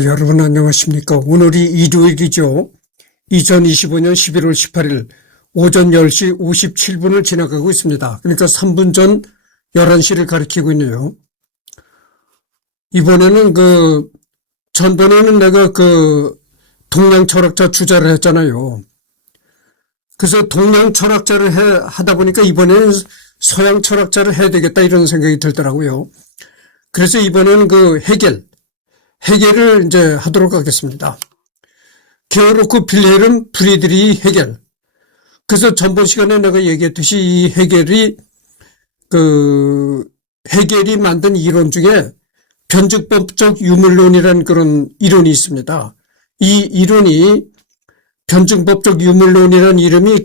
여러분 안녕하십니까. 오늘이 일요일이죠. 2025년 11월 18일 오전 10시 57분을 지나가고 있습니다. 그러니까 3분 전 11시를 가리키고 있네요. 이번에는 전번에는 내가 동양 철학자 주자를 했잖아요. 그래서 동양 철학자를 하다 보니까 이번에는 서양 철학자를 해야 되겠다 이런 생각이 들더라고요. 그래서 이번에는 헤겔을 이제 하도록 하겠습니다. 게오르크 빌헬름 프리드리히 헤겔. 그래서 전번 시간에 내가 얘기했듯이 이 헤겔이 만든 이론 중에 변증법적 유물론이라는 그런 이론이 있습니다. 이 이론이 변증법적 유물론이라는 이름이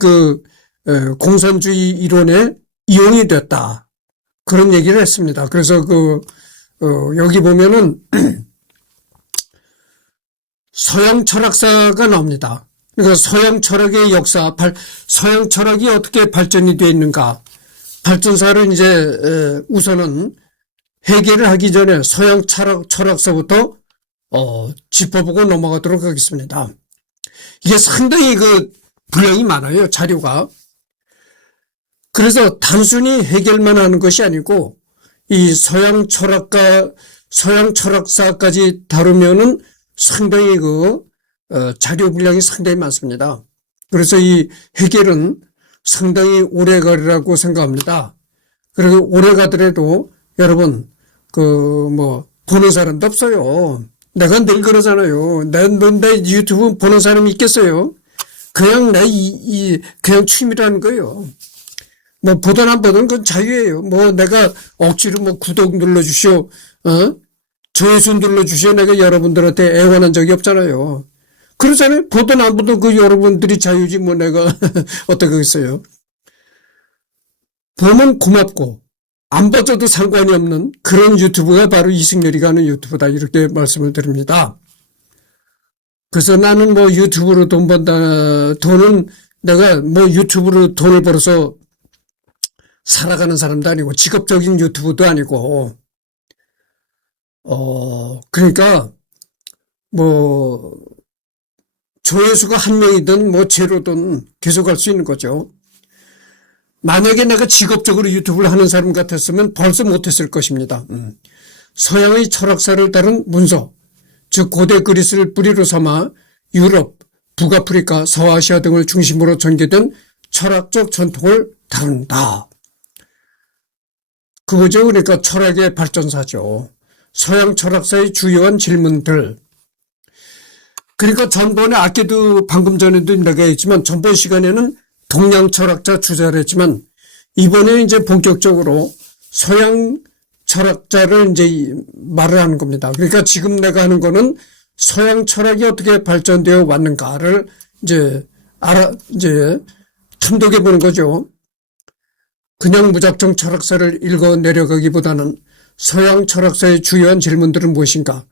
공산주의 이론에 이용이 됐다. 그런 얘기를 했습니다. 그래서 여기 보면은 서양 철학사가 나옵니다. 그러니까 서양 철학의 역사, 서양 철학이 어떻게 발전이 되어 있는가. 발전사를 이제 우선은 해결을 하기 전에 서양 철학사부터 짚어보고 넘어가도록 하겠습니다. 이게 상당히 분량이 많아요, 자료가. 그래서 단순히 해결만 하는 것이 아니고 이 서양 철학사까지 다루면은 상당히 자료 분량이 상당히 많습니다. 그래서 이 해결은 상당히 오래 가리라고 생각합니다. 그리고 오래 가더라도 여러분, 보는 사람도 없어요. 내가 늘 그러잖아요. 내 유튜브 보는 사람이 있겠어요? 그냥 그냥 취미라는 거예요. 보든 안 보든 그건 자유예요. 내가 억지로 구독 눌러주시오, 조회수 눌러주시오. 내가 여러분들한테 애원한 적이 없잖아요. 그러잖아요. 보든 안 보든 여러분들이 자유지 내가 어떻게 하겠어요. 보면 고맙고 안 봐줘도 상관이 없는 그런 유튜브가 바로 이승열이가 하는 유튜브다. 이렇게 말씀을 드립니다. 그래서 나는 유튜브로 돈 번다. 내가 유튜브로 돈을 벌어서 살아가는 사람도 아니고 직업적인 유튜브도 아니고 그러니까 조회수가 1명이든 제로든 계속 할 수 있는 거죠. 만약에 내가 직업적으로 유튜브를 하는 사람 같았으면 벌써 못했을 것입니다. 서양의 철학사를 다룬 문서, 즉 고대 그리스를 뿌리로 삼아 유럽, 북아프리카, 서아시아 등을 중심으로 전개된 철학적 전통을 다룬다. 그거죠. 그러니까 철학의 발전사죠. 서양 철학사의 주요한 질문들. 그러니까 전번에 아까도 방금 전에도 내가 했지만 전번 시간에는 동양 철학자 주자를 했지만 이번에 이제 본격적으로 서양 철학자를 이제 말을 하는 겁니다. 그러니까 지금 내가 하는 거는 서양 철학이 어떻게 발전되어 왔는가를 이제 탐독해 보는 거죠. 그냥 무작정 철학사를 읽어 내려가기보다는 서양 철학사의 주요한 질문들은 무엇인가,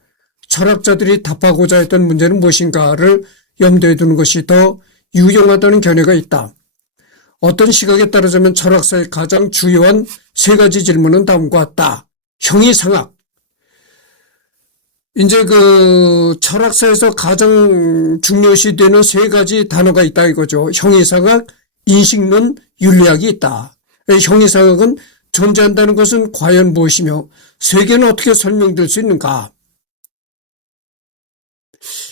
철학자들이 답하고자 했던 문제는 무엇인가를 염두에 두는 것이 더 유용하다는 견해가 있다. 어떤 시각에 따르자면 철학사의 가장 주요한 3가지 질문은 다음과 같다. 형이상학. 이제 철학사에서 가장 중요시 되는 3가지 단어가 있다 이거죠. 형이상학, 인식론, 윤리학이 있다. 형이상학은 존재한다는 것은 과연 무엇이며 세계는 어떻게 설명될 수 있는가.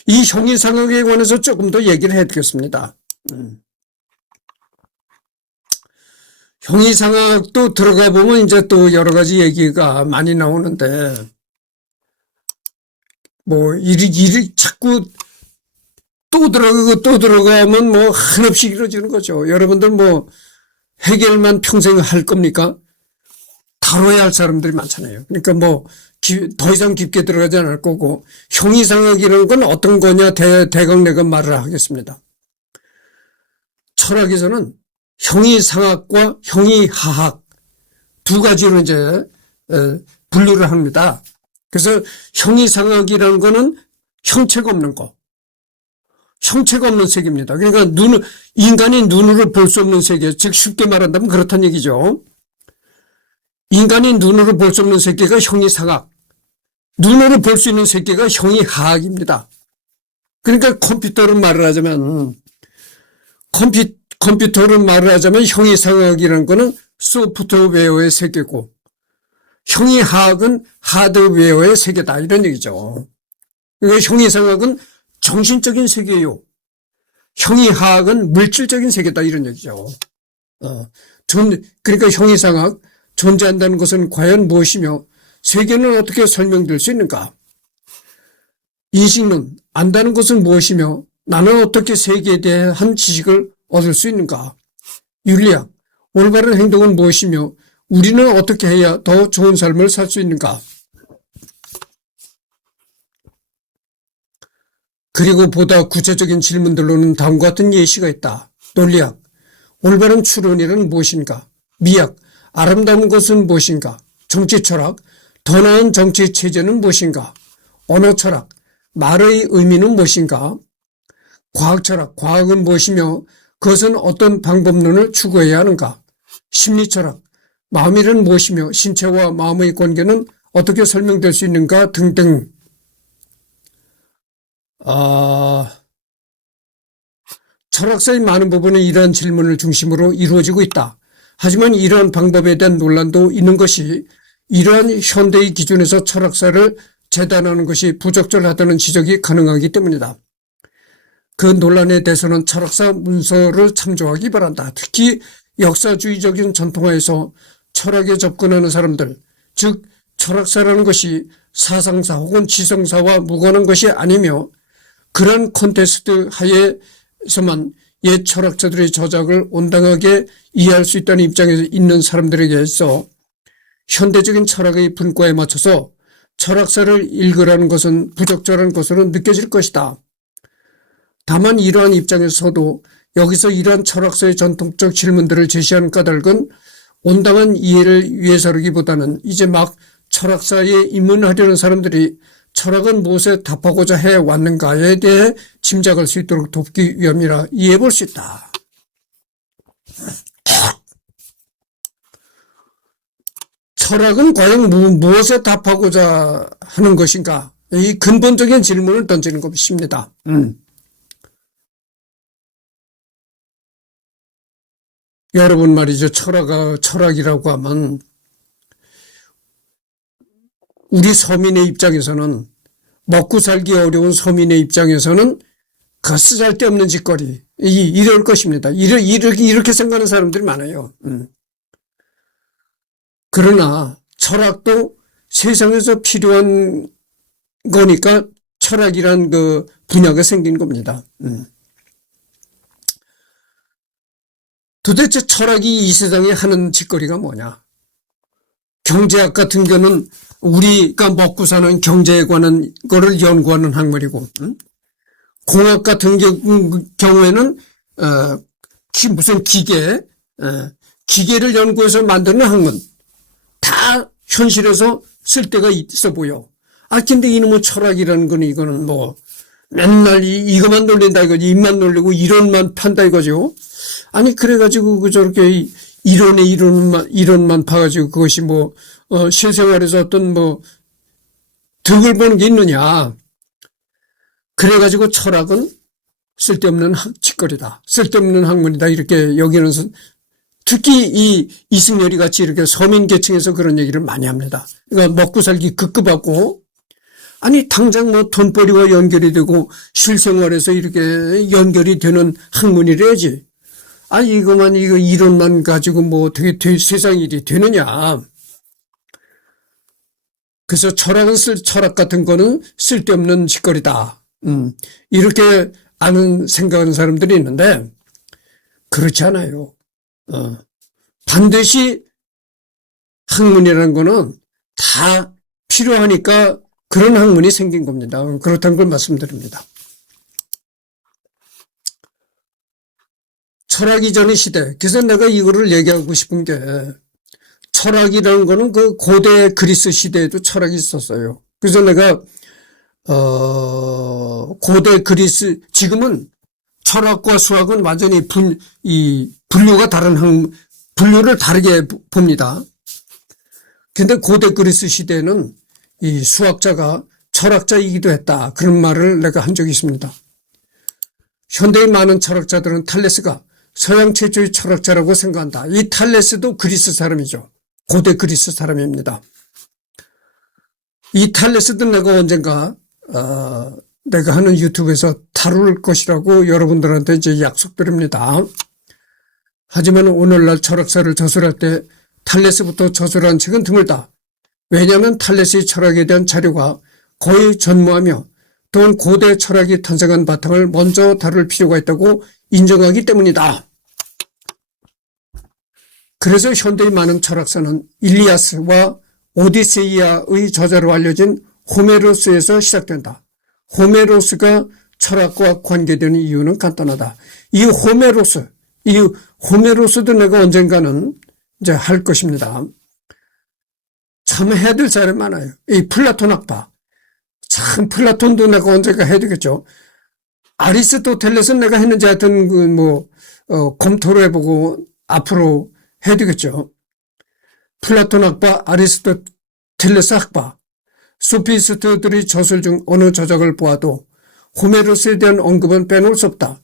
이 형이상학에 관해서 조금 더 얘기를 해드리겠습니다. 형이상학도 들어가 보면 이제 또 여러 가지 얘기가 많이 나오는데 일이 자꾸 또 들어가면 한없이 길어지는 거죠. 여러분들 해결만 평생 할 겁니까? 다뤄야 할 사람들이 많잖아요. 그러니까 더 이상 깊게 들어가지 않을 거고, 형이상학이라는 건 어떤 거냐 대강 내가 말을 하겠습니다. 철학에서는 형이상학과 형이하학 2가지로 이제 분류를 합니다. 그래서 형이상학이라는 거는 형체가 없는 거, 형체가 없는 세계입니다. 그러니까 인간이 눈으로 볼 수 없는 세계, 즉 쉽게 말한다면 그렇다는 얘기죠. 인간이 눈으로 볼 수 없는 세계가 형이상학. 눈으로 볼 수 있는 세계가 형이하학입니다. 그러니까 컴퓨터로 말을 하자면 형이상학이라는 거는 소프트웨어의 세계고 형이하학은 하드웨어의 세계다 이런 얘기죠. 그러니까 형이상학은 정신적인 세계요. 형이하학은 물질적인 세계다 이런 얘기죠. 그러니까 형이상학 존재한다는 것은 과연 무엇이며 세계는 어떻게 설명될 수 있는가? 인식론 안다는 것은 무엇이며 나는 어떻게 세계에 대한 지식을 얻을 수 있는가? 윤리학 올바른 행동은 무엇이며 우리는 어떻게 해야 더 좋은 삶을 살 수 있는가? 그리고 보다 구체적인 질문들로는 다음과 같은 예시가 있다. 논리학 올바른 추론이란 무엇인가? 미학 아름다운 것은 무엇인가? 정치 철학 더 나은 정치 체제는 무엇인가? 언어 철학 말의 의미는 무엇인가? 과학 철학 과학은 무엇이며 그것은 어떤 방법론을 추구해야 하는가? 심리 철학 마음이란 무엇이며 신체와 마음의 관계는 어떻게 설명될 수 있는가 등등. 철학사의 많은 부분은 이러한 질문을 중심으로 이루어지고 있다. 하지만 이러한 방법에 대한 논란도 있는 것이 이러한 현대의 기준에서 철학사를 재단하는 것이 부적절하다는 지적이 가능하기 때문이다. 그 논란에 대해서는 철학사 문서를 참조하기 바란다. 특히 역사주의적인 전통화에서 철학에 접근하는 사람들, 즉 철학사라는 것이 사상사 혹은 지성사와 무관한 것이 아니며 그런 콘테스트 하에서만 옛 철학자들의 저작을 온당하게 이해할 수 있다는 입장에 있는 사람들에게서 현대적인 철학의 분과에 맞춰서 철학사를 읽으라는 것은 부적절한 것으로 느껴질 것이다. 다만 이러한 입장에서도 여기서 이러한 철학사의 전통적 질문들을 제시하는 까닭은 온당한 이해를 위해서라기보다는 이제 막 철학사에 입문하려는 사람들이 철학은 무엇에 답하고자 해왔는가에 대해 짐작할 수 있도록 돕기 위함이라 이해해 볼 수 있다. 철학은 과연 무엇에 답하고자 하는 것인가? 이 근본적인 질문을 던지는 것입니다. 여러분 말이죠. 철학이라고 하면 우리 서민의 입장에서는 먹고 살기 어려운 서민의 입장에서는 그 쓰잘데없는 짓거리 이럴 것입니다. 이렇게 생각하는 사람들이 많아요. 그러나 철학도 세상에서 필요한 거니까 철학이란 그 분야가 생긴 겁니다. 도대체 철학이 이 세상에 하는 짓거리가 뭐냐? 경제학 같은 경우는 우리가 먹고 사는 경제에 관한 거를 연구하는 학문이고, 공학 같은 경우에는 무슨 기계를 연구해서 만드는 학문, 다 현실에서 쓸데가 있어 보여. 근데 이놈의 철학이라는 거는 이거는 뭐 맨날 이것만 놀린다 이거지, 입만 놀리고 이론만 판다 이거죠. 그래가지고 저렇게 이론만 파가지고 그것이 실생활에서 어떤 득을 보는 게 있느냐. 그래가지고 철학은 쓸데없는 짓거리다. 쓸데없는 학문이다. 이렇게 여기는 특히 이 이승열이 같이 이렇게 서민 계층에서 그런 얘기를 많이 합니다. 그러니까 먹고 살기 급급하고 당장 돈벌이와 연결이 되고 실생활에서 이렇게 연결이 되는 학문이래야지. 이론만 가지고 되게 세상 일이 되느냐. 그래서 철학 같은 거는 쓸데없는 짓거리다. 이렇게 생각하는 사람들이 있는데, 그렇지 않아요. 반드시 학문이라는 거는 다 필요하니까 그런 학문이 생긴 겁니다. 그렇다는 걸 말씀드립니다. 철학 이전의 시대. 그래서 내가 이거를 얘기하고 싶은 게 철학이라는 거는 그 고대 그리스 시대에도 철학이 있었어요. 그래서 내가 고대 그리스 지금은 철학과 수학은 완전히 분류가 분류를 다르게 봅니다. 근데 고대 그리스 시대에는 이 수학자가 철학자이기도 했다. 그런 말을 내가 한 적이 있습니다. 현대의 많은 철학자들은 탈레스가 서양 최초의 철학자라고 생각한다. 이 탈레스도 그리스 사람이죠. 고대 그리스 사람입니다. 이 탈레스도 내가 언젠가 내가 하는 유튜브에서 다룰 것이라고 여러분들한테 이제 약속드립니다. 하지만 오늘날 철학사를 저술할 때 탈레스부터 저술한 책은 드물다. 왜냐하면 탈레스의 철학에 대한 자료가 거의 전무하며 또한 고대 철학이 탄생한 바탕을 먼저 다룰 필요가 있다고 인정하기 때문이다. 그래서 현대의 많은 철학사는 일리아스와 오디세이아의 저자로 알려진 호메로스에서 시작된다. 호메로스가 철학과 관계되는 이유는 간단하다. 이 호메로스도 내가 언젠가는 이제 할 것입니다. 참 해야 될 사람이 많아요. 이 플라톤 학파. 참 플라톤도 내가 언젠가 해야 되겠죠. 아리스토텔레스는 내가 했는지 하여튼 검토를 해보고 앞으로 해야 되겠죠. 플라톤 학파, 아리스토텔레스 학파, 소피스트들의 저술 중 어느 저작을 보아도 호메로스에 대한 언급은 빼놓을 수 없다.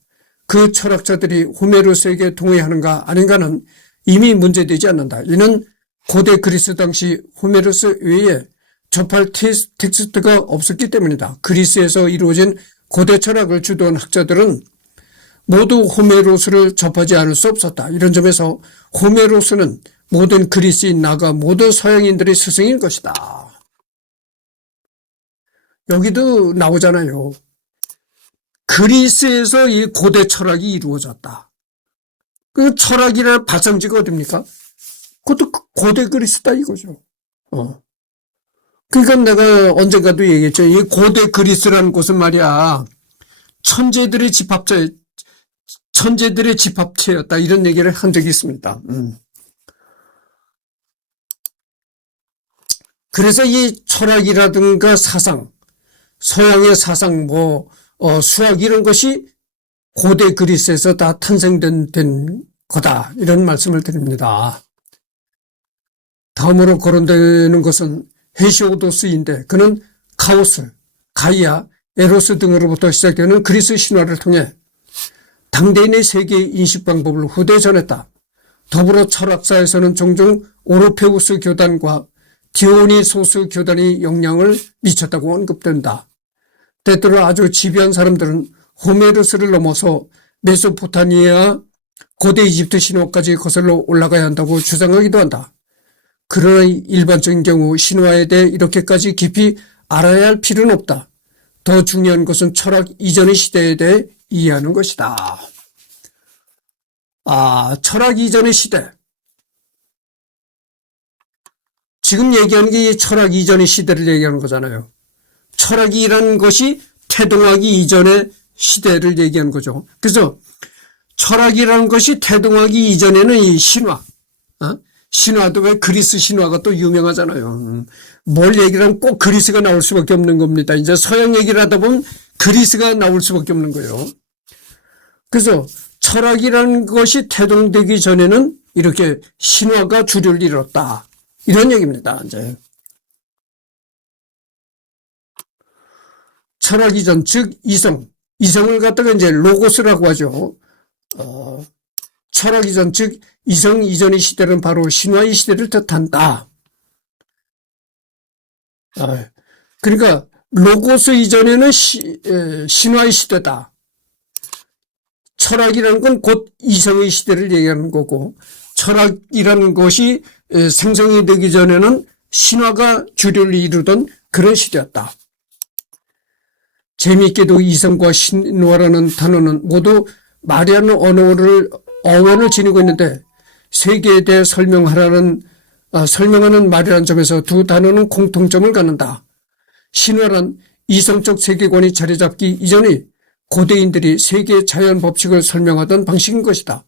그 철학자들이 호메로스에게 동의하는가 아닌가는 이미 문제되지 않는다. 이는 고대 그리스 당시 호메로스 외에 접할 텍스트가 없었기 때문이다. 그리스에서 이루어진 고대 철학을 주도한 학자들은 모두 호메로스를 접하지 않을 수 없었다. 이런 점에서 호메로스는 모든 그리스인 나아가 모든 서양인들의 스승인 것이다. 여기도 나오잖아요. 그리스에서 이 고대 철학이 이루어졌다. 그 철학이라는 발상지가 어딥니까? 그것도 고대 그리스다 이거죠. 그러니까 내가 언젠가도 얘기했죠. 이 고대 그리스라는 곳은 말이야, 천재들의 집합체였다. 이런 얘기를 한 적이 있습니다. 그래서 이 철학이라든가 사상, 서양의 사상, 수학 이런 것이 고대 그리스에서 다 탄생된 거다. 이런 말씀을 드립니다. 다음으로 거론되는 것은 헤시오도스인데 그는 카오스, 가이아, 에로스 등으로부터 시작되는 그리스 신화를 통해 당대인의 세계의 인식 방법을 후대에 전했다. 더불어 철학사에서는 종종 오르페우스 교단과 디오니소스 교단이 영향을 미쳤다고 언급된다. 때때로 아주 집요한 사람들은 호메로스를 넘어서 메소포타미아, 고대 이집트 신화까지 거슬러 올라가야 한다고 주장하기도 한다. 그러나 일반적인 경우 신화에 대해 이렇게까지 깊이 알아야 할 필요는 없다. 더 중요한 것은 철학 이전의 시대에 대해 이해하는 것이다. 철학 이전의 시대. 지금 얘기하는 게 철학 이전의 시대를 얘기하는 거잖아요. 철학이라는 것이 태동하기 이전의 시대를 얘기하는 거죠. 그래서 철학이라는 것이 태동하기 이전에는 이 신화도 왜 그리스 신화가 또 유명하잖아요. 뭘 얘기를 하면 꼭 그리스가 나올 수밖에 없는 겁니다. 이제 서양 얘기를 하다 보면 그리스가 나올 수밖에 없는 거예요. 그래서 철학이라는 것이 태동되기 전에는 이렇게 신화가 주류를 이뤘다. 이런 얘기입니다. 이제 철학 이전, 즉 이성을 갖다가 이제 로고스라고 하죠. 철학 이전, 즉 이성 이전의 시대는 바로 신화의 시대를 뜻한다. 그러니까 로고스 이전에는 신화의 시대다. 철학이라는 건 곧 이성의 시대를 얘기하는 거고, 철학이라는 것이 생성이 되기 전에는 신화가 주류를 이루던 그런 시대였다. 재미있게도 이성과 신화라는 단어는 모두 말이라는 어원을 지니고 있는데 세계에 대해 설명하는 말이라는 점에서 두 단어는 공통점을 갖는다. 신화란 이성적 세계관이 자리 잡기 이전에 고대인들이 세계의 자연 법칙을 설명하던 방식인 것이다.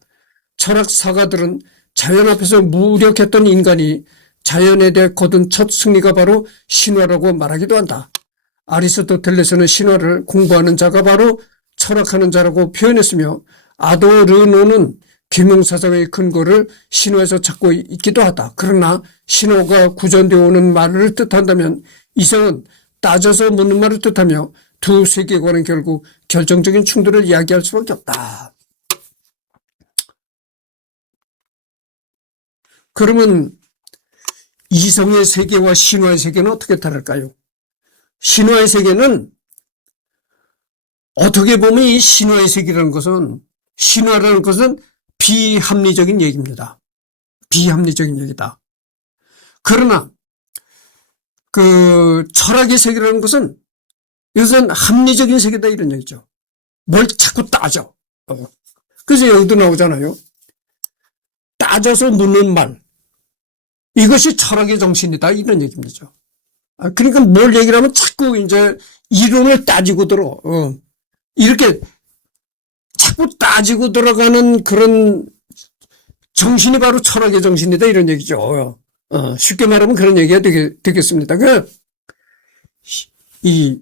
철학 사가들은 자연 앞에서 무력했던 인간이 자연에 대해 거둔 첫 승리가 바로 신화라고 말하기도 한다. 아리스토텔레스는 신화를 공부하는 자가 바로 철학하는 자라고 표현했으며 아도르노는 계명사상의 근거를 신화에서 찾고 있기도 하다. 그러나 신화가 구전되어 오는 말을 뜻한다면 이성은 따져서 묻는 말을 뜻하며 두 세계관은 결국 결정적인 충돌을 이야기할 수밖에 없다. 그러면 이성의 세계와 신화의 세계는 어떻게 다를까요? 신화의 세계는 어떻게 보면 이 신화의 세계라는 것은, 신화라는 것은 비합리적인 얘기입니다. 비합리적인 얘기다. 그러나 그 철학의 세계라는 것은 이것은 합리적인 세계다 이런 얘기죠. 뭘 자꾸 따져. 그래서 여기도 나오잖아요. 따져서 묻는 말. 이것이 철학의 정신이다 이런 얘기입니다. 그러니까 뭘 얘기를 하면 자꾸 이제 이론을 따지고 들어. 이렇게 자꾸 따지고 들어가는 그런 정신이 바로 철학의 정신이다 이런 얘기죠. 쉽게 말하면 그런 얘기가 되겠습니다. 이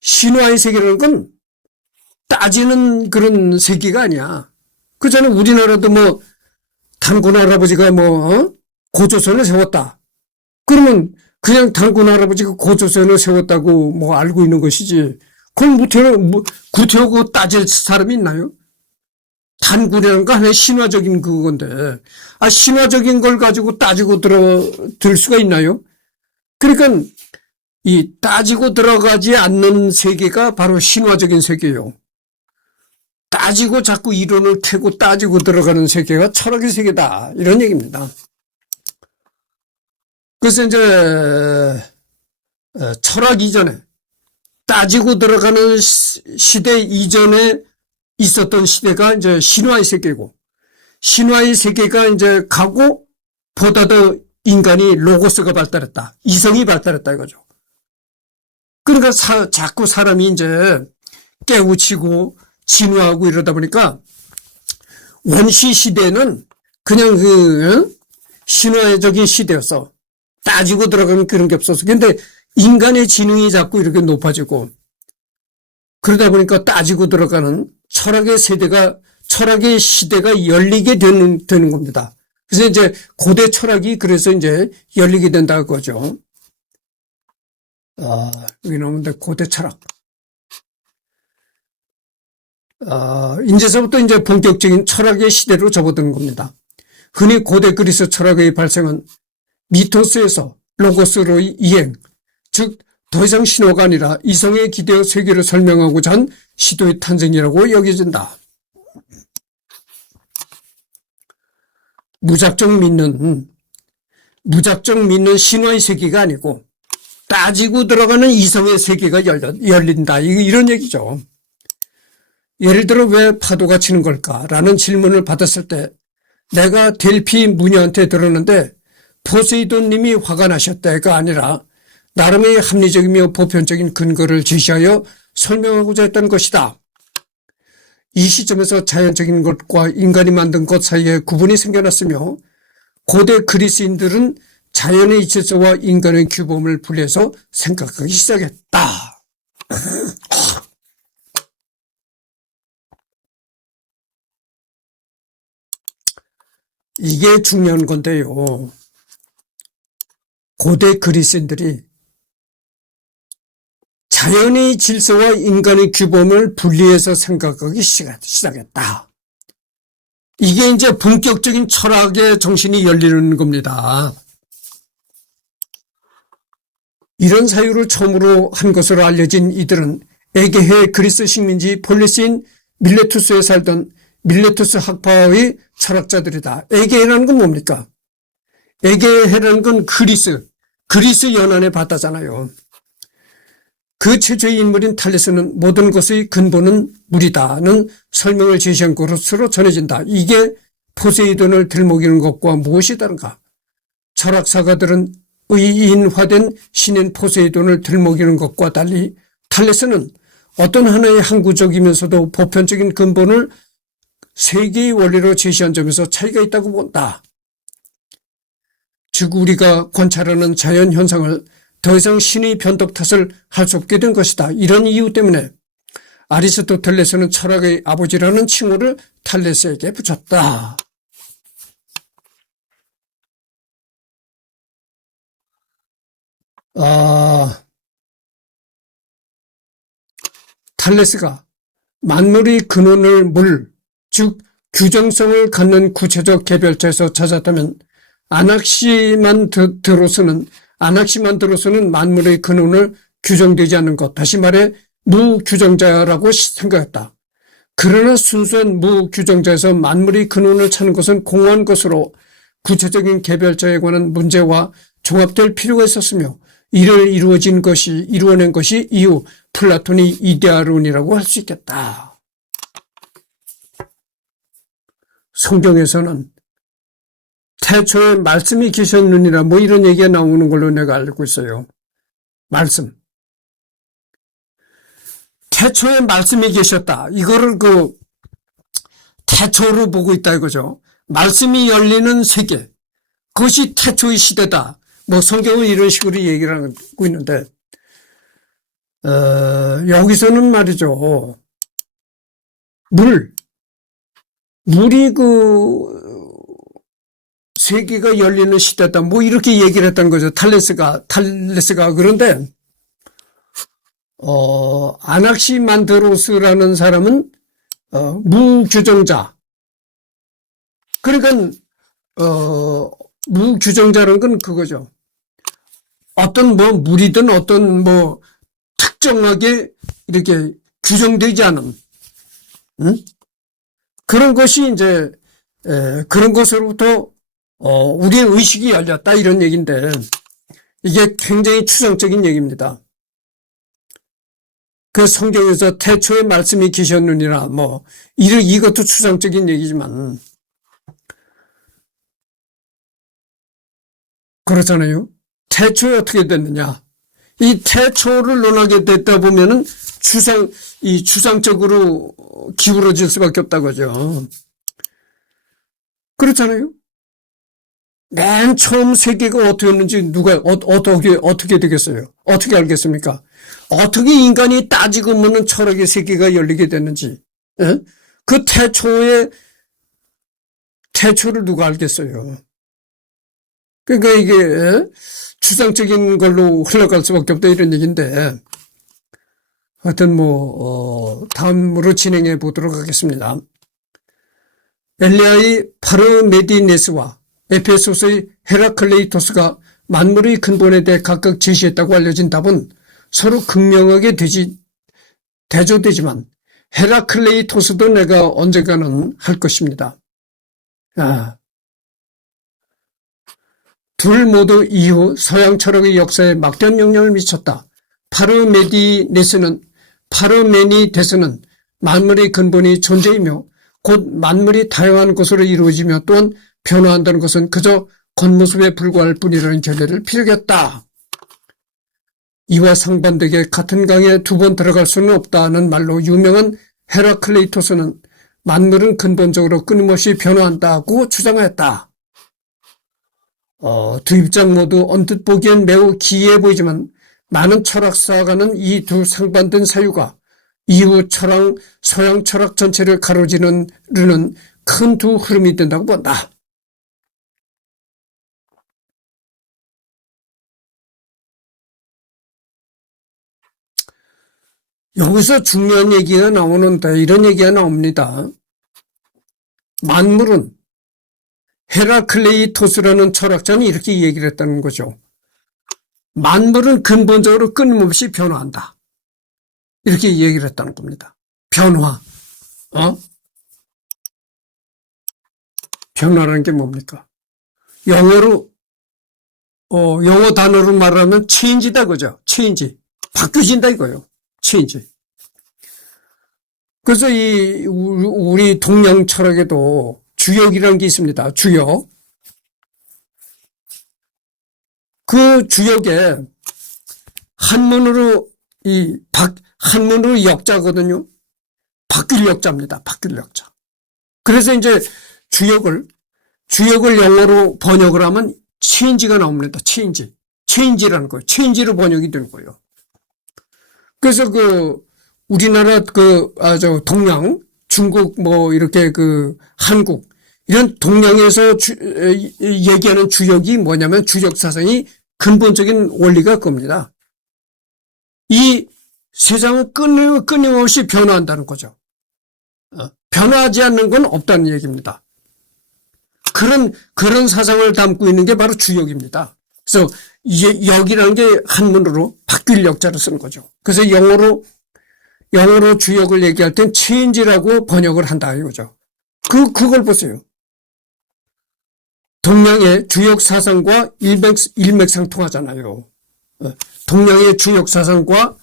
신화의 세계라는 건 따지는 그런 세계가 아니야. 그잖아요. 우리나라도 뭐 단군 할아버지가 고조선을 세웠다. 그러면 그냥 단군 할아버지가 고조선을 세웠다고 뭐 알고 있는 것이지. 그걸 구태우고 따질 사람이 있나요? 단군이라는 거 하나의 신화적인 그건데, 신화적인 걸 가지고 따지고 들 수가 있나요? 그러니까 이 따지고 들어가지 않는 세계가 바로 신화적인 세계예요. 따지고 자꾸 이론을 캐고 따지고 들어가는 세계가 철학의 세계다. 이런 얘기입니다. 그래서 이제 철학 이전에 따지고 들어가는 시대 이전에 있었던 시대가 이제 신화의 세계고, 신화의 세계가 이제 가고 보다 더 인간이 로고스가 발달했다. 이성이 발달했다 이거죠. 그러니까 자꾸 사람이 이제 깨우치고 진화하고 이러다 보니까 원시 시대는 그냥 신화적인 시대였어. 따지고 들어가면 그런 게 없었어. 근데 인간의 지능이 자꾸 이렇게 높아지고 그러다 보니까 따지고 들어가는 철학의 시대가 열리게 되는 겁니다. 그래서 이제 고대 철학이 그래서 이제 열리게 된다는 거죠. 여기 나오는데 고대 철학. 이제서부터 이제 본격적인 철학의 시대로 접어드는 겁니다. 흔히 고대 그리스 철학의 발생은 미토스에서 로고스로의 이행, 즉 더 이상 신화가 아니라 이성에 기대어 세계를 설명하고자 한 시도의 탄생이라고 여겨진다. 무작정 믿는 신화의 세계가 아니고 따지고 들어가는 이성의 세계가 열린다. 이런 얘기죠. 예를 들어 왜 파도가 치는 걸까라는 질문을 받았을 때 내가 델피 무녀한테 들었는데 포세이돈 님이 화가 나셨다가 아니라 나름의 합리적이며 보편적인 근거를 제시하여 설명하고자 했던 것이다. 이 시점에서 자연적인 것과 인간이 만든 것 사이에 구분이 생겨났으며 고대 그리스인들은 자연의 질서와 인간의 규범을 분리해서 생각하기 시작했다. 이게 중요한 건데요. 고대 그리스인들이 자연의 질서와 인간의 규범을 분리해서 생각하기 시작했다. 이게 이제 본격적인 철학의 정신이 열리는 겁니다. 이런 사유를 처음으로 한 것으로 알려진 이들은 에게해 그리스 식민지 폴리스인 밀레투스에 살던 밀레투스 학파의 철학자들이다. 에게해라는 건 뭡니까? 에게해라는 건 그리스 연안의 바다잖아요. 그 최초의 인물인 탈레스는 모든 것의 근본은 물이다는 설명을 제시한 것으로 전해진다. 이게 포세이돈을 들먹이는 것과 무엇이 다른가? 철학사가들은 의인화된 신인 포세이돈을 들먹이는 것과 달리 탈레스는 어떤 하나의 항구적이면서도 보편적인 근본을 세계의 원리로 제시한 점에서 차이가 있다고 본다. 즉 우리가 관찰하는 자연 현상을 더 이상 신의 변덕 탓을 할 수 없게 된 것이다. 이런 이유 때문에 아리스토텔레스는 철학의 아버지라는 칭호를 탈레스에게 붙였다. 아, 탈레스가 만물의 근원을 즉 규정성을 갖는 구체적 개별체에서 찾았다면 아낙시만드로스는 만물의 근원을 규정되지 않는 것, 다시 말해 무규정자라고 생각했다. 그러나 순수한 무규정자에서 만물의 근원을 찾는 것은 공허한 것으로 구체적인 개별자에 관한 문제와 종합될 필요가 있었으며 이를 이루어낸 것이 이후 플라톤의 이데아론이라고 할 수 있겠다. 성경에서는 태초에 말씀이 계셨느니라 뭐 이런 얘기가 나오는 걸로 내가 알고 있어요. 말씀. 태초에 말씀이 계셨다. 이거를 태초로 보고 있다 이거죠. 말씀이 열리는 세계. 그것이 태초의 시대다. 뭐 성경은 이런 식으로 얘기를 하고 있는데, 여기서는 말이죠. 물이 세계가 열리는 시대다. 뭐 이렇게 얘기를 했던 거죠. 탈레스가. 그런데, 아낙시만드로스라는 사람은, 무규정자. 그러니까, 무규정자라는 건 그거죠. 어떤 물이든 어떤 특정하게 이렇게 규정되지 않은, 응? 그런 것이 이제, 그런 것으로부터, 우리의 의식이 열렸다 이런 얘기인데, 이게 굉장히 추상적인 얘기입니다. 그 성경에서 태초에 말씀이 계셨느니라, 이것도 추상적인 얘기지만, 그렇잖아요. 태초에 어떻게 됐느냐. 이 태초를 논하게 됐다 보면은 추상적으로 기울어질 수밖에 없다고죠. 그렇잖아요. 맨 처음 세계가 어떻게였는지 어떻게 되겠어요? 어떻게 알겠습니까? 어떻게 인간이 따지고 묻는 철학의 세계가 열리게 됐는지, 에? 그 태초를 누가 알겠어요? 그러니까 이게 추상적인 걸로 흘러갈 수밖에 없다 이런 얘기인데, 하여튼 다음으로 진행해 보도록 하겠습니다. 엘레아의 파르메디네스와 에페소스의 헤라클레이토스가 만물의 근본에 대해 각각 제시했다고 알려진 답은 서로 극명하게 대조되지만 헤라클레이토스도 내가 언젠가는 할 것입니다. 둘 모두 이후 서양 철학의 역사에 막대한 영향을 미쳤다. 파르메니데스는 만물의 근본이 존재이며 곧 만물이 다양한 것으로 이루어지며 또한 변화한다는 것은 그저 겉모습에 불과할 뿐이라는 결례를 피력했다. 이와 상반되게 같은 강에 두 번 들어갈 수는 없다는 말로 유명한 헤라클레이토스는 만물은 근본적으로 끊임없이 변화한다고 주장하였다. 두 입장 모두 언뜻 보기엔 매우 기이해 보이지만 많은 철학사가는 이 두 상반된 사유가 이후 서양 철학 전체를 가로지르는 큰 두 흐름이 된다고 본다. 여기서 중요한 얘기가 나오는데 이런 얘기가 나옵니다. 만물은 헤라클레이토스라는 철학자는 이렇게 얘기를 했다는 거죠. 만물은 근본적으로 끊임없이 변화한다. 이렇게 얘기를 했다는 겁니다. 변화. 변화라는 게 뭡니까? 영어 단어로 말하면 change다 그죠? change. 바뀌어진다 이거예요. change. 그래서 우리 동양 철학에도 주역이라는 게 있습니다. 주역. 그 주역에 한문으로 역자거든요. 바뀔 역자입니다. 바뀔 역자. 그래서 이제 주역을 영어로 번역을 하면 change가 나옵니다. change라는 거예요. change로 번역이 되는 거예요. 그래서 우리나라 동양, 중국 이렇게 한국 이런 동양에서 얘기하는 주역이 뭐냐면 주역 사상이 근본적인 원리가 그겁니다. 이 세상은 끊임없이 변화한다는 거죠. 변화하지 않는 건 없다는 얘기입니다. 그런 사상을 담고 있는 게 바로 주역입니다. 그래서 이제 역이라는 게 한문으로 바뀔 역자를 쓰는 거죠. 그래서 영어로 주역을 얘기할 땐 change라고 번역을 한다 이거죠. 그걸 보세요. 동양의 주역 사상과 일맥상통하잖아요. 동양의 주역 사상과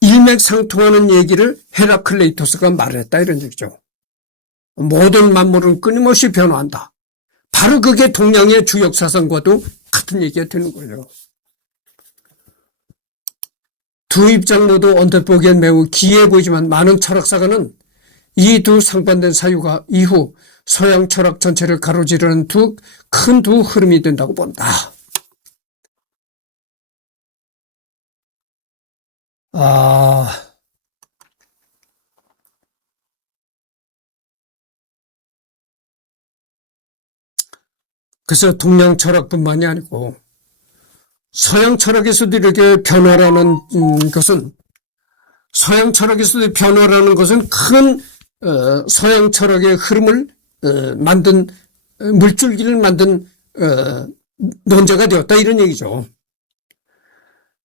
일맥상통하는 얘기를 헤라클레이토스가 말했다 이런 얘기죠. 모든 만물은 끊임없이 변화한다. 바로 그게 동양의 주역 사상과도 같은 얘기가 되는 거예요. 두 입장 모두 언뜻 보기엔 매우 기이해 보이지만 많은 철학사가는 이 두 상반된 사유가 이후 서양 철학 전체를 가로지르는 큰 두 흐름이 된다고 본다. 그래서 동양 철학뿐만이 아니고 서양 철학에서도 이렇게 변화라는 것은 서양 철학에서도 변화라는 것은 큰 서양 철학의 흐름을 만든 물줄기를 만든 논제가 되었다 이런 얘기죠.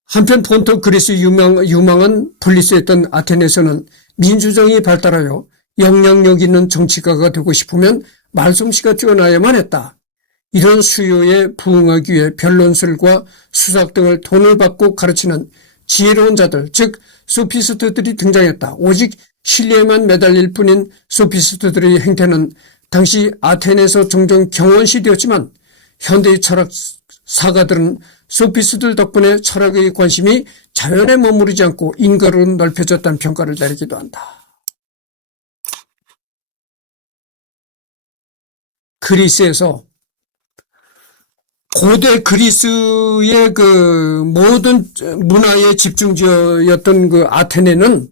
한편 본토 그리스 유망한 폴리스였던 아테네에서는 민주정이 발달하여 영향력 있는 정치가가 되고 싶으면 말솜씨가 뛰어나야만 했다. 이런 수요에 부응하기 위해 변론술과 수학 등을 돈을 받고 가르치는 지혜로운 자들, 즉 소피스트들이 등장했다. 오직 신뢰에만 매달릴 뿐인 소피스트들의 행태는 당시 아테네에서 종종 경원시 되었지만 현대의 철학사가들은 소피스트들 덕분에 철학의 관심이 자연에 머무르지 않고 인간으로 넓혀졌다는 평가를 내리기도 한다. 그리스에서 고대 그리스의 그 모든 문화의 집중지였던 그 아테네는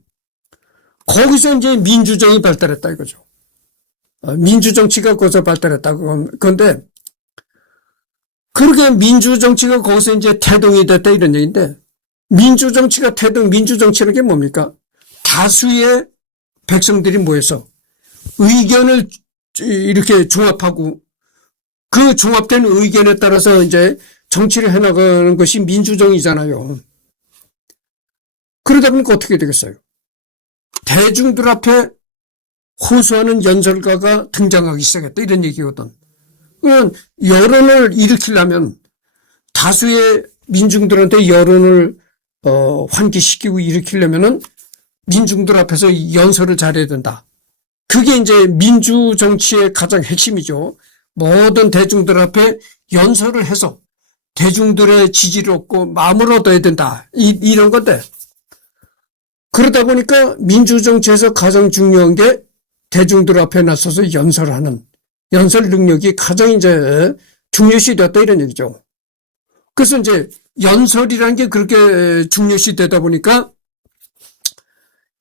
거기서 이제 민주정이 발달했다 이거죠. 민주정치가 거기서 발달했다. 그런데 그렇게 민주정치가 거기서 이제 태동이 됐다 이런 얘기인데 민주정치가 민주정치라는 게 뭡니까? 다수의 백성들이 모여서 의견을 이렇게 종합하고 그 종합된 의견에 따라서 이제 정치를 해나가는 것이 민주정이잖아요. 그러다 보니까 어떻게 되겠어요? 대중들 앞에 호소하는 연설가가 등장하기 시작했다 이런 얘기거든. 그러면 여론을 일으키려면 다수의 민중들한테 여론을 환기시키고 일으키려면은 민중들 앞에서 연설을 잘해야 된다. 그게 이제 민주정치의 가장 핵심이죠. 모든 대중들 앞에 연설을 해서 대중들의 지지를 얻고 마음을 얻어야 된다. 이런 건데 그러다 보니까 민주정치에서 가장 중요한 게 대중들 앞에 나서서 연설하는 연설 능력이 가장 이제 중요시 되었다 이런 얘기죠. 그래서 이제 연설이라는 게 그렇게 중요시 되다 보니까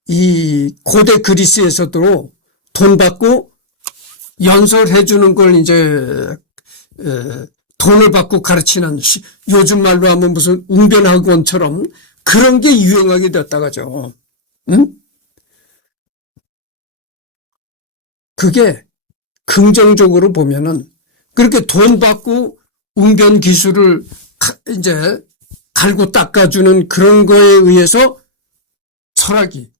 이 고대 그리스에서도 돈 받고 연설해주는 걸 이제 돈을 받고 가르치는 요즘 말로 하면 무슨 웅변학원처럼 그런 게 유행하게 됐다가죠. 응? 그게 긍정적으로 보면은 그렇게 돈 받고 웅변 기술을 이제 갈고 닦아주는 그런 거에 의해서 철학의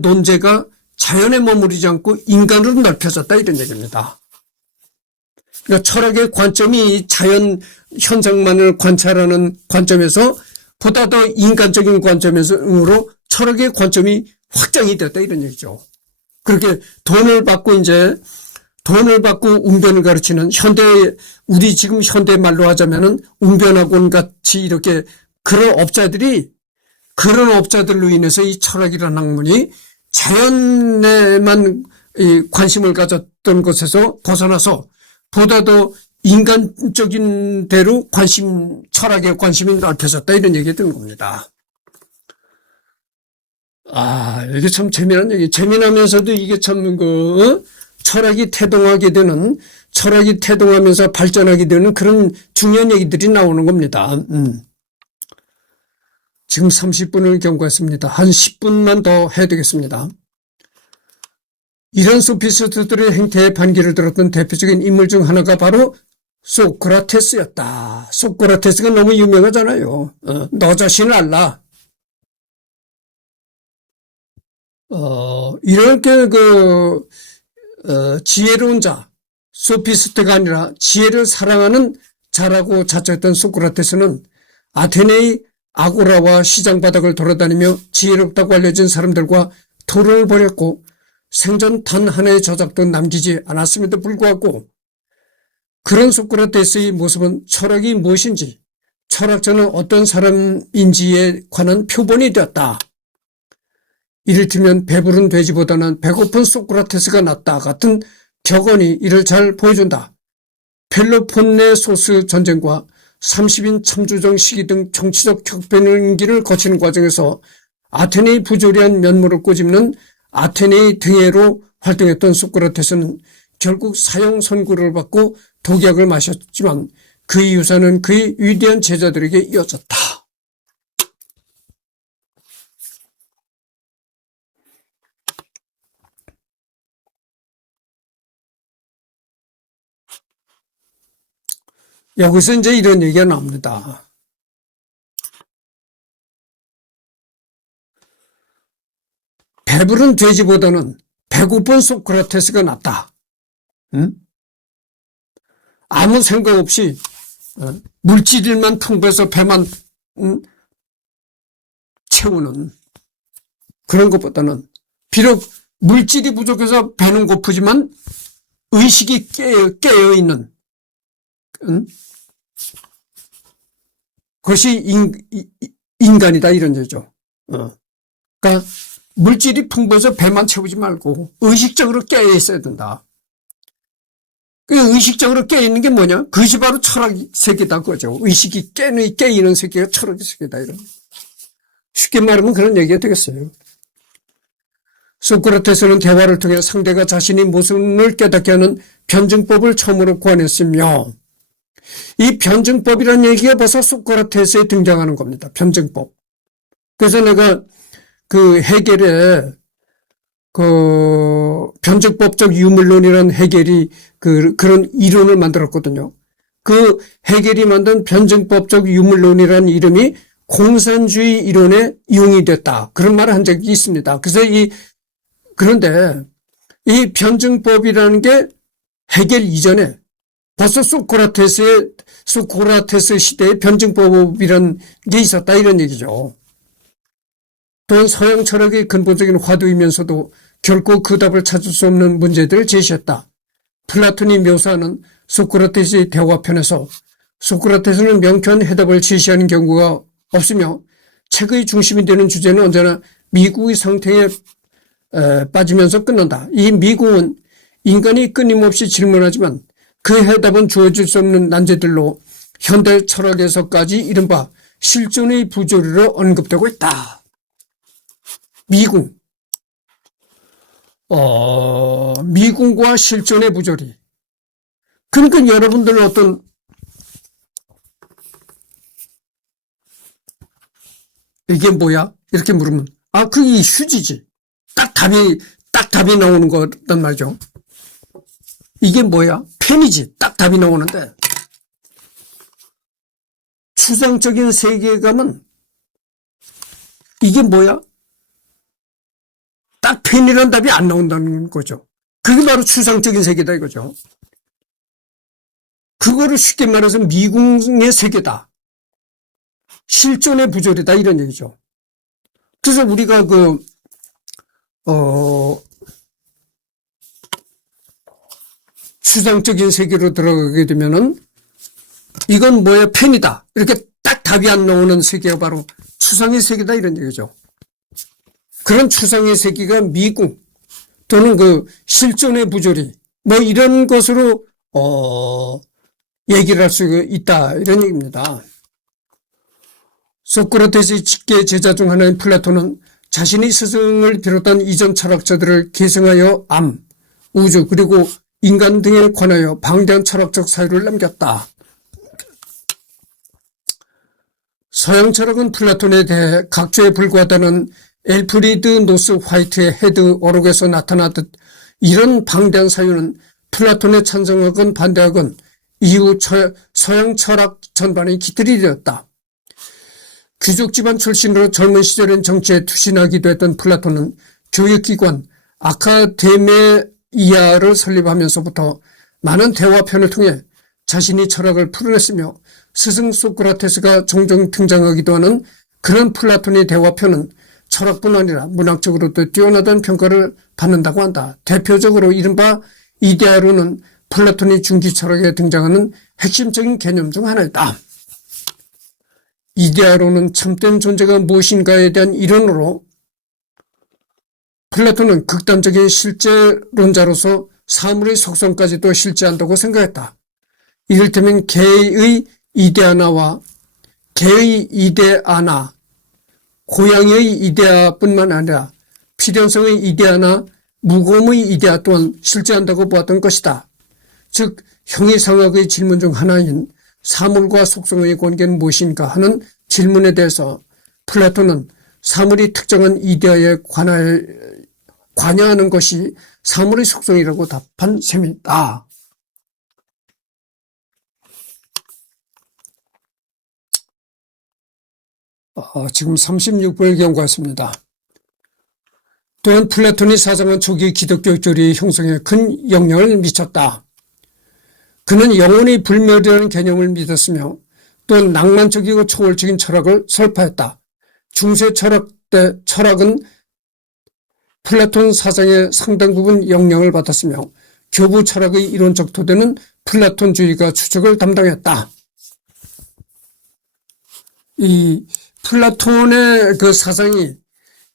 논제가 자연에 머무르지 않고 인간으로 넓혀졌다 이런 얘기입니다. 그러니까 철학의 관점이 자연 현상만을 관찰하는 관점에서 보다 더 인간적인 관점으로 철학의 관점이 확장이 됐다 이런 얘기죠. 그렇게 돈을 받고 웅변을 가르치는 우리 지금 현대 말로 하자면은 웅변학원 같이 이렇게 그런 업자들로 인해서 이 철학이라는 학문이 자연에만 관심을 가졌던 것에서 벗어나서 보다 더 인간적인 대로 철학에 관심이 넓혀졌다 이런 얘기가 되는 겁니다. 이게 참 재미난 얘기. 재미나면서도 이게 참 철학이 태동하면서 발전하게 되는 그런 중요한 얘기들이 나오는 겁니다. 지금 30분을 경과했습니다. 한 10분만 더 해야 되겠습니다. 이런 소피스트들의 행태에 반기를 들었던 대표적인 인물 중 하나가 바로 소크라테스였다. 소크라테스가 너무 유명하잖아요. 너 자신을 알라. 이렇게 지혜로운 자, 소피스트가 아니라 지혜를 사랑하는 자라고 자처했던 소크라테스는 아테네의 아고라와 시장 바닥을 돌아다니며 지혜롭다고 알려진 사람들과 토론을 벌였고 생전 단 하나의 저작도 남기지 않았음에도 불구하고 그런 소크라테스의 모습은 철학이 무엇인지, 철학자는 어떤 사람인지에 관한 표본이 되었다. 이를테면 배부른 돼지보다는 배고픈 소크라테스가 낫다 같은 격언이 이를 잘 보여준다. 펠로폰네소스 전쟁과 30인 참조정 시기 등 정치적 격변기를 거치는 과정에서 아테네의 부조리한 면모를 꼬집는 아테네의 등해로 활동했던 소크라테스는 결국 사형 선고를 받고 독약을 마셨지만 그의 유산은 그의 위대한 제자들에게 이어졌다. 여기서 이제 이런 얘기가 나옵니다. 배부른 돼지보다는 배고픈 소크라테스가 낫다. 아무 생각 없이 물질일만 풍부해서 배만 채우는 그런 것보다는 비록 물질이 부족해서 배는 고프지만 의식이 깨어있는 그것이 인간이다 이런 얘기죠. 그러니까 물질이 풍부해서 배만 채우지 말고 의식적으로 깨어 있어야 된다. 그 의식적으로 깨어 있는 게 뭐냐? 그것이 바로 철학 세계다 그거죠. 의식이 깨이는 세계가 철학의 세계다 이런. 쉽게 말하면 그런 얘기가 되겠어요. 소크라테스는 대화를 통해 상대가 자신의 모습을 깨닫게 하는 변증법을 처음으로 고안했으며 이 변증법이라는 얘기가 벌써 소크라테스에 등장하는 겁니다. 변증법. 그래서 내가 그 해겔의 변증법적 유물론이라는 해겔이 그런 이론을 만들었거든요. 그 해겔이 만든 변증법적 유물론이라는 이름이 공산주의 이론에 이용이 됐다. 그런 말을 한 적이 있습니다. 그래서 그런데 이 변증법이라는 게 해겔 이전에 벌써 소크라테스 시대에 변증법이라는 게 있었다 이런 얘기죠. 또한 서양 철학의 근본적인 화두이면서도 결코 그 답을 찾을 수 없는 문제들을 제시했다. 플라톤이 묘사하는 소크라테스의 대화편에서 소크라테스는 명쾌한 해답을 제시하는 경우가 없으며 책의 중심이 되는 주제는 언제나 미국의 상태에 빠지면서 끝난다. 이 미국은 인간이 끊임없이 질문하지만 그 해답은 주어질 수 없는 난제들로 현대 철학에서까지 이른바 실존의 부조리로 언급되고 있다. 미궁과 실존의 부조리. 그러니까 여러분들은 어떤 이게 뭐야? 이렇게 물으면 그게 휴지지. 딱 답이 나오는 거란 말이죠. 이게 뭐야? 펜이지. 딱 답이 나오는데 추상적인 세계감은 이게 뭐야? 딱 펜이란 답이 안 나온다는 거죠. 그게 바로 추상적인 세계다 이거죠. 그거를 쉽게 말해서 미궁의 세계다. 실존의 부조리다 이런 얘기죠. 그래서 우리가 추상적인 세계로 들어가게 되면은 이건 뭐야? 펜이다. 이렇게 딱 답이 안 나오는 세계가 바로 추상의 세계다 이런 얘기죠. 그런 추상의 세계가 미궁 또는 실존의 부조리 뭐 이런 것으로 얘기를 할 수 있다 이런 얘기입니다. 소크라테스의 직계 제자 중 하나인 플라톤은 자신의 스승을 비롯한 이전 철학자들을 계승하여 우주 그리고 인간 등에 관하여 방대한 철학적 사유를 남겼다. 서양 철학은 플라톤에 대해 각주에 불과하다는 엘프리드 노스 화이트의 헤드 어록에서 나타나듯 이런 방대한 사유는 플라톤에 찬성하건 반대하건 이후 서양 철학 전반의 기틀이 되었다. 귀족 집안 출신으로 젊은 시절엔 정치에 투신하기도 했던 플라톤은 교육기관 아카데미아를 설립하면서부터 많은 대화편을 통해 자신이 철학을 풀어냈으며 스승 소크라테스가 종종 등장하기도 하는 그런 플라톤의 대화편은 철학뿐 아니라 문학적으로도 뛰어나다는 평가를 받는다고 한다. 대표적으로 이른바 이데아로는 플라톤의 중기 철학에 등장하는 핵심적인 개념 중 하나였다. 이데아로는 참된 존재가 무엇인가에 대한 이론으로 플라톤은 극단적인 실제론자로서 사물의 속성까지도 실제한다고 생각했다. 이를테면 개의 이데아나와 개의 이데아나, 고양이의 이데아뿐만 아니라 필연성의 이데아나, 무거움의 이데아 또한 실제한다고 보았던 것이다. 즉 형이상학의 질문 중 하나인 사물과 속성의 관계는 무엇인가 하는 질문에 대해서 플라톤은 사물이 특정한 이데아에 관여하는 것이 사물의 속성이라고 답한 셈이다. 지금 36분을 경고했습니다. 또한 플라톤의 사상은 초기 기독교 교리의 형성에 큰 영향을 미쳤다. 그는 영혼의 불멸이라는 개념을 믿었으며 또한 낭만적이고 초월적인 철학을 설파했다. 중세 철학 때 철학은 플라톤 사상의 상당 부분 영향을 받았으며 교부 철학의 이론적 토대는 플라톤주의가 추적을 담당했다. 이 플라톤의 그 사상이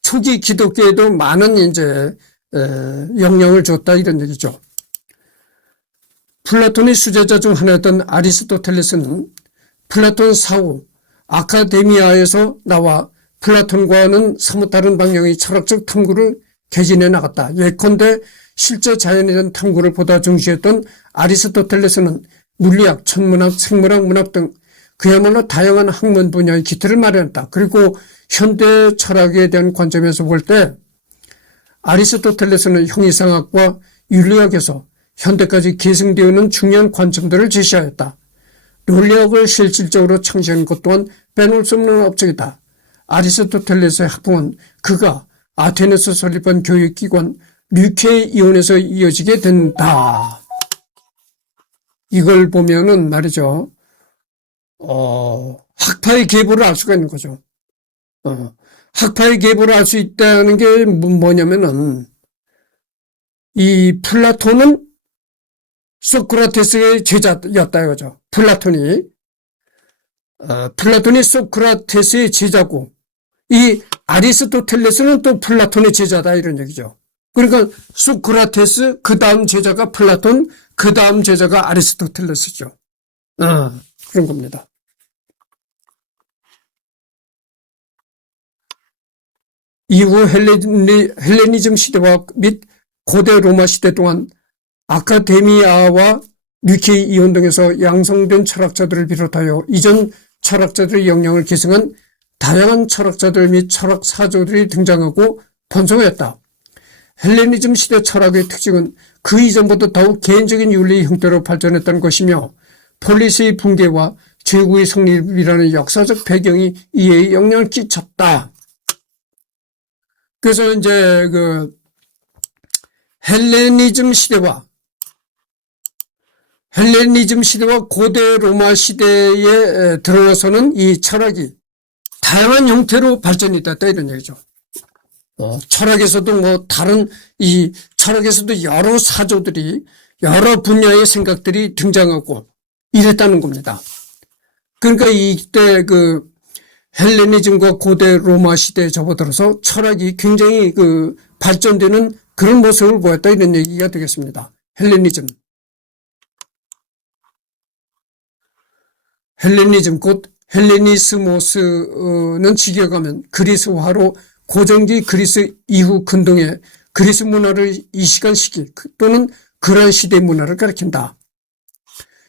초기 기독교에도 많은 이제 영향을 줬다 이런 얘기죠. 플라톤의 수제자 중 하나였던 아리스토텔레스는 플라톤 사후 아카데미아에서 나와 플라톤과는 사뭇 다른 방향의 철학적 탐구를 개진해 나갔다. 예컨대 실제 자연에 대한 탐구를 보다 중시했던 아리스토텔레스는 물리학, 천문학, 생물학, 문학 등 그야말로 다양한 학문 분야의 기틀을 마련했다. 그리고 현대 철학에 대한 관점에서 볼 때 아리스토텔레스는 형이상학과 윤리학에서 현대까지 계승되어있는 중요한 관점들을 제시하였다. 논리학을 실질적으로 창시한 것 또한 빼놓을 수 없는 업적이다. 아리스토텔레스의 학풍은 그가 아테네에서 설립한 교육기관 류케이온에서 이어지게 된다. 이걸 보면은 말이죠. 학파의 계보를 알 수가 있는 거죠. 학파의 계보를 알 수 있다는 게 뭐냐면은 이 플라톤은 소크라테스의 제자였다 이거죠. 플라톤이 소크라테스의 제자고 이 아리스토텔레스는 또 플라톤의 제자다 이런 얘기죠. 그러니까 소크라테스 그 다음 제자가 플라톤 그 다음 제자가 아리스토텔레스죠. 그런 겁니다. 이후 헬레니즘 시대와 및 고대 로마 시대 동안 아카데미아와 류케이온 등에서 양성된 철학자들을 비롯하여 이전 철학자들의 영향을 계승한 다양한 철학자들 및 철학 사조들이 등장하고 번성했다. 헬레니즘 시대 철학의 특징은 그 이전보다 더욱 개인적인 윤리의 형태로 발전했다는 것이며 폴리스의 붕괴와 제국의 성립이라는 역사적 배경이 이에 영향을 끼쳤다. 그래서 이제 그 헬레니즘 시대와 고대 로마 시대에 들어서는 이 철학이 다양한 형태로 발전이 됐다 이런 얘기죠. 철학에서도 다른 이 철학에서도 여러 사조들이 여러 분야의 생각들이 등장하고 이랬다는 겁니다. 그러니까 이때 그 헬레니즘과 고대 로마 시대에 접어들어서 철학이 굉장히 그 발전되는 그런 모습을 보였다 이런 얘기가 되겠습니다. 헬레니즘 곧 헬레니스모스는 직역하면 그리스화로 고전기 그리스 이후 근동에 그리스 문화를 이 시간 시기 또는 그러한 시대 문화를 가리킨다.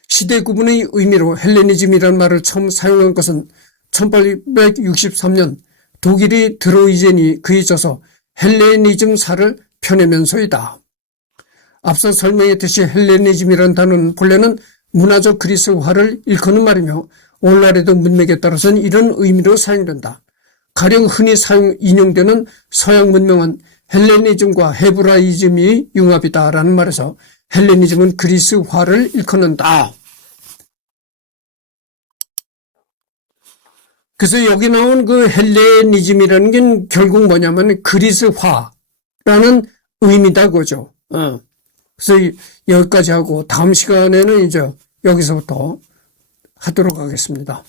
시대 구분의 의미로 헬레니즘이라는 말을 처음 사용한 것은 1863년 독일이 드로이젠이 그에 져서 헬레니즘사를 펴내면서이다. 앞서 설명했듯이 헬레니즘이라는 단어는 본래는 문화적 그리스화를 일컫는 말이며 오늘날에도 문맥에 따라서는 이런 의미로 사용된다. 가령 흔히 인용되는 서양 문명은 헬레니즘과 헤브라이즘이 융합이다라는 말에서 헬레니즘은 그리스화를 일컫는다. 그래서 여기 나온 그 헬레니즘이라는 게 결국 뭐냐면 그리스화라는 의미다 그거죠. 그래서 여기까지 하고 다음 시간에는 이제 여기서부터 하도록 하겠습니다.